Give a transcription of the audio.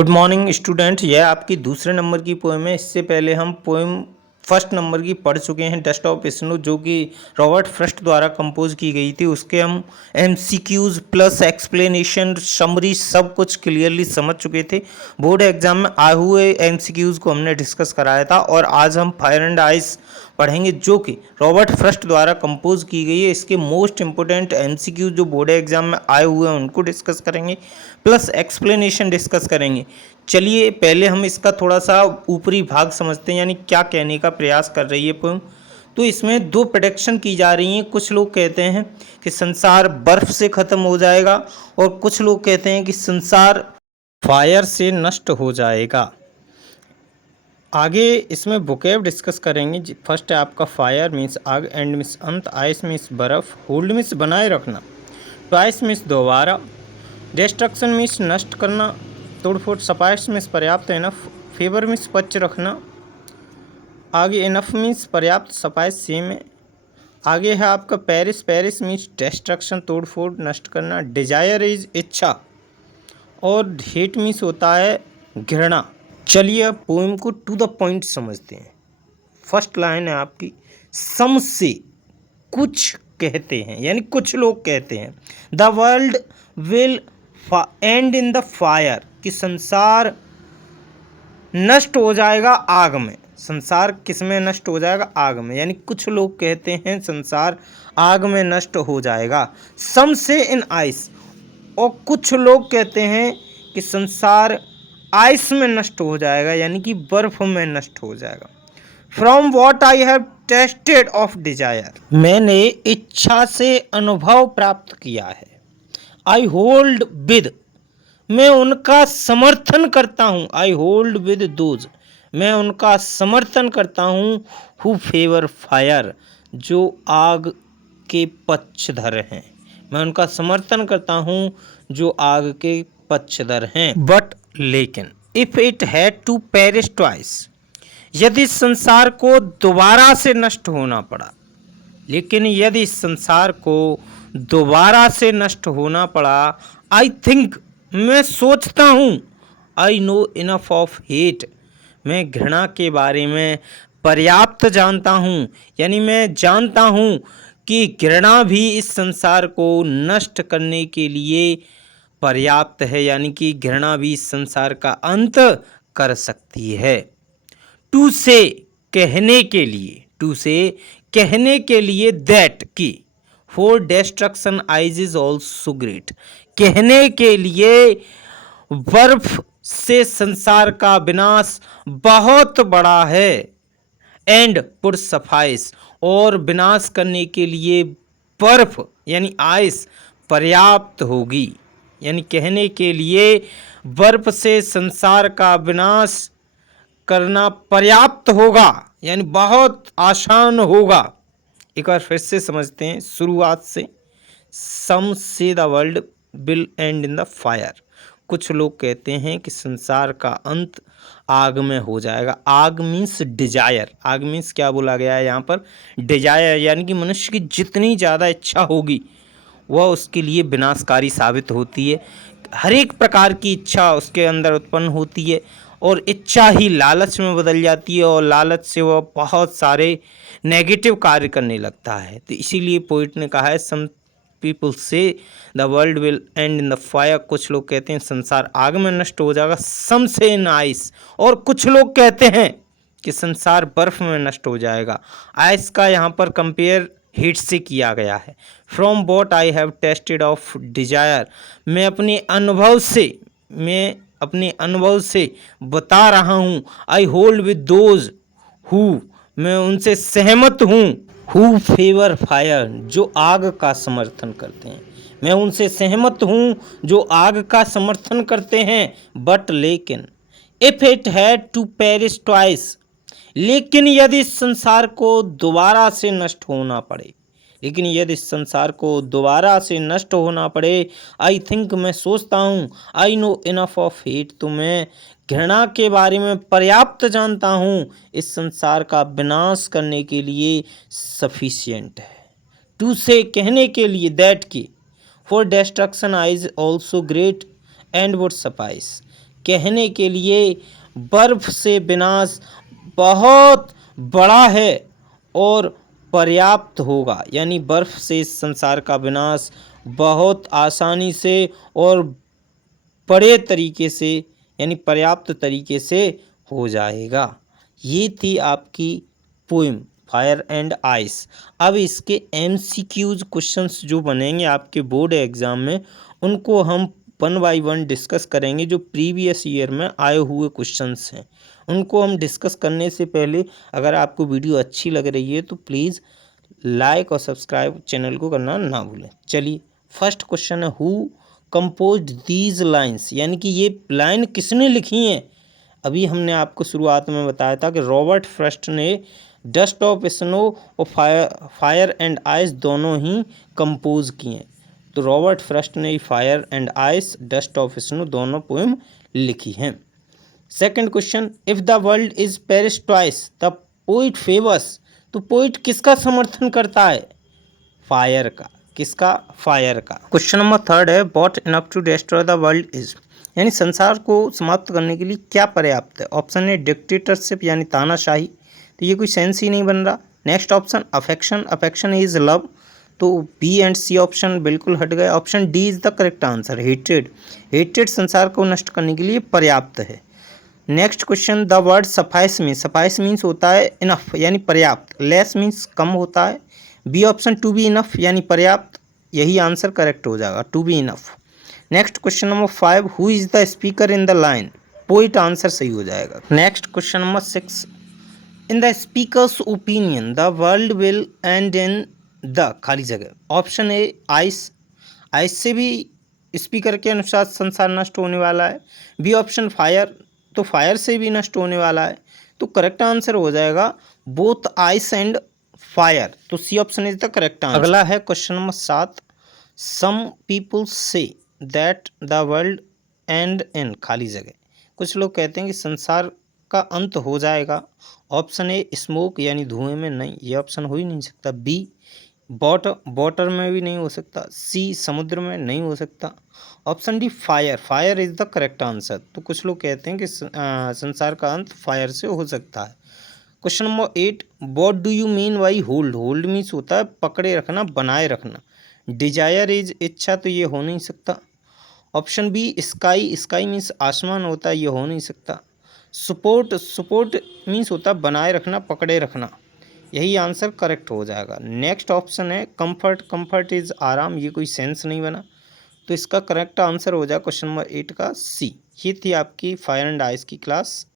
Good morning student. यह आपकी दूसरे नंबर की पोएम है। इससे पहले हम पोएम फर्स्ट नंबर की पढ़ चुके हैं, डस्ट ऑफ स्नो, जो कि रॉबर्ट फ्रस्ट द्वारा कंपोज की गई थी। उसके हम एमसीक्यूज प्लस एक्सप्लेनेशन समरी सब कुछ क्लियरली समझ चुके थे। बोर्ड एग्जाम में आए हुए एमसीक्यूज को हमने डिस्कस कराया था और आज हम फायर एंड आइस पढ़ेंगे, जो कि रॉबर्ट फ्रस्ट द्वारा कंपोज की गई है। इसके मोस्ट इंपोर्टेंट एमसीक्यू जो बोर्ड एग्जाम में आए हुए हैं उनको डिस्कस करेंगे, प्लस एक्सप्लेनेशन डिस्कस करेंगे। चलिए पहले हम इसका थोड़ा सा ऊपरी भाग समझते हैं, यानी क्या कहने का प्रयास कर रही है पोएम। तो इसमें दो प्रेडिक्शन की जा रही हैं। कुछ लोग कहते हैं कि संसार बर्फ से ख़त्म हो जाएगा और कुछ लोग कहते हैं कि संसार फायर से नष्ट हो जाएगा। आगे इसमें वोकैब डिस्कस करेंगे। फर्स्ट है आपका फायर मीन्स आग, एंड मीन्स अंत, आइस मीन्स बर्फ, होल्ड मीन्स बनाए रखना, ट्वाइस मीन्स दोबारा, डिस्ट्रक्शन मीन्स नष्ट करना, तोड़फोड़, सफाइश मीन्स पर्याप्त, इनफ, फेवर मीन्स पच्च रखना। आगे इनफ मीन्स पर्याप्त, सफाइश सेम है। आगे है आपका पेरिस, पेरिस मीन्स डिस्ट्रक्शन, तोड़फोड़, नष्ट करना। डिजायर इज इच्छा, और हेट मीन्स होता है घृणा। चलिए अब पोएम को टू द पॉइंट समझते हैं। फर्स्ट लाइन है आपकी, सम से कुछ कहते हैं, यानी कुछ लोग कहते हैं, the world will end in the fire, कि संसार नष्ट हो जाएगा आग में। संसार किस में नष्ट हो जाएगा? आग में। यानी कुछ लोग कहते हैं संसार आग में नष्ट हो जाएगा। सम से इन आइस, और कुछ लोग कहते हैं कि संसार आइस में नष्ट हो जाएगा, यानी कि बर्फ में नष्ट हो जाएगा। From what I have tested of desire, मैंने इच्छा से अनुभव प्राप्त किया है। आई होल्ड विद, मैं उनका समर्थन करता हूँ। आई होल्ड विद दोज, मैं उनका समर्थन करता हूँ। हु फेवर फायर, जो आग के पक्षधर हैं। मैं उनका समर्थन करता हूँ जो आग के पक्षधर हैं। बट लेकिन, if it had to perish twice, यदि संसार को दोबारा से नष्ट होना पड़ा, लेकिन यदि संसार को दोबारा से नष्ट होना पड़ा, आई थिंक, मैं सोचता हूँ, I know enough of hate, मैं घृणा के बारे में पर्याप्त जानता हूँ। यानी मैं जानता हूँ कि घृणा भी इस संसार को नष्ट करने के लिए पर्याप्त है, यानी कि घृणा भी इस संसार का अंत कर सकती है। टू से, कहने के लिए, टू से कहने के लिए, दैट, की, for destruction eyes is also great, कहने के लिए बर्फ से संसार का विनाश बहुत बड़ा है। एंड पुट सफाइस, और विनाश करने के लिए बर्फ यानी आइस पर्याप्त होगी। यानी कहने के लिए बर्फ से संसार का विनाश करना पर्याप्त होगा, यानी बहुत आसान होगा। एक बार फिर से समझते हैं शुरुआत से। सम से the world will end in the fire, कुछ लोग कहते हैं कि संसार का अंत आग में हो जाएगा। आग मीन्स डिजायर, आग मीन्स क्या बोला गया है यहाँ पर? डिजायर, यानी कि मनुष्य की जितनी ज़्यादा इच्छा होगी वह उसके लिए विनाशकारी साबित होती है। हर एक प्रकार की इच्छा उसके अंदर उत्पन्न होती है और इच्छा ही लालच में बदल जाती है और लालच से वह बहुत सारे नेगेटिव कार्य करने लगता है। तो इसीलिए पोइट ने कहा है, सम पीपल से the world will end in the fire, कुछ लोग कहते हैं संसार आग में नष्ट हो जाएगा। सम से इन आइस, और कुछ लोग कहते हैं कि संसार बर्फ में नष्ट हो जाएगा। आइस का यहाँ पर कंपेयर हीट से किया गया है। From what I have tested of desire, मैं अपने अनुभव से बता रहा हूँ। I hold with those who, मैं उनसे सहमत हूँ। हु फेवर फायर, जो आग का समर्थन करते हैं, मैं उनसे सहमत हूँ जो आग का समर्थन करते हैं। बट लेकिन, if it had to perish twice, लेकिन यदि संसार को दोबारा से नष्ट होना पड़े, लेकिन यदि संसार को दोबारा से नष्ट होना पड़े, आई थिंक, मैं सोचता हूँ, I know enough of hate, तो मैं घृणा के बारे में पर्याप्त जानता हूँ, इस संसार का विनाश करने के लिए सफिशिएंट है। टू से, कहने के लिए, दैट, की, for destruction eyes also great and would suffice, कहने के लिए बर्फ से विनाश बहुत बड़ा है और पर्याप्त होगा, यानी बर्फ से इस संसार का विनाश बहुत आसानी से और बड़े तरीके से यानी पर्याप्त तरीके से हो जाएगा। ये थी आपकी पोइम फायर एंड आइस। अब इसके एमसीक्यूज क्वेश्चंस जो बनेंगे आपके बोर्ड एग्जाम में, उनको हम वन बाय वन डिस्कस करेंगे। जो प्रीवियस ईयर में आए हुए क्वेश्चंस हैं उनको हम डिस्कस करने से पहले अगर आपको वीडियो अच्छी लग रही है तो प्लीज़ लाइक और सब्सक्राइब चैनल को करना ना भूलें। चलिए, फर्स्ट क्वेश्चन है, हु कंपोज्ड दीज लाइन्स, यानी कि ये लाइन किसने लिखी हैं। अभी हमने आपको शुरुआत में बताया था कि रॉबर्ट फ्रॉस्ट ने डस्ट ऑफ स्नो और फायर एंड आइस दोनों ही कंपोज किए हैं। तो रॉबर्ट फ्रॉस्ट ने fire and ice, dust of snow दोनों पोएम लिखी हैं। Second question, if the world is perish twice the poet favours, तो पोइट किसका समर्थन करता है, फायर का। किसका, फायर का। क्वेश्चन नंबर थर्ड है, what enough to destroy the world is, यानी संसार को समाप्त करने के लिए क्या पर्याप्त है। ऑप्शन है डिक्टेटरशिप यानी तानाशाही, तो ये कोई सेंस ही नहीं बन रहा। Next option affection, affection is love, तो बी एंड सी ऑप्शन बिल्कुल हट गए। Option D is the correct answer, hatred, hatred संसार को नष्ट करने के लिए पर्याप्त है। Next question, the word suffice means होता है इनफ यानी पर्याप्त, लेस मीन्स कम होता है। B option to be enough यानी पर्याप्त, यही आंसर करेक्ट हो जाएगा, to be enough. Next question number 5, who is the speaker in the line, poet answer सही हो जाएगा। Next question number 6, in the speaker's opinion the world will end in the खाली जगह। ऑप्शन ए आइस, आइस से भी speaker के अनुसार संसार नष्ट होने वाला है। बी ऑप्शन फायर, तो फायर से भी नष्ट होने वाला है। तो करेक्ट आंसर हो जाएगा बोथ आइस एंड फायर, तो C option is the correct answer. अगला है question number 7, some people say that the world end in खाली जगह, कुछ लोग कहते हैं कि संसार का अंत हो जाएगा। ऑप्शन ए स्मोक यानी धुएं में, नहीं ये ऑप्शन हो ही नहीं सकता। बी वाटर में भी नहीं हो सकता। सी समुद्र में, नहीं हो सकता। Option D fire, fire is the correct answer, तो कुछ लोग कहते हैं कि संसार का अंत फायर से हो सकता है। Question number 8, what do you mean by hold, hold means होता है पकड़े रखना, बनाए रखना। डिजायर इज इच्छा, तो ये हो नहीं सकता। Option B sky, sky means आसमान होता है, ये हो नहीं सकता। सपोर्ट, सपोर्ट मीन्स होता है बनाए रखना, पकड़े रखना, यही आंसर करेक्ट हो जाएगा। नेक्स्ट ऑप्शन है कंफर्ट, कंफर्ट इज आराम, ये कोई सेंस नहीं बना, तो इसका करेक्ट आंसर हो जाएगा क्वेश्चन नंबर 8 का सी। ये थी आपकी फायर एंड आइस की क्लास।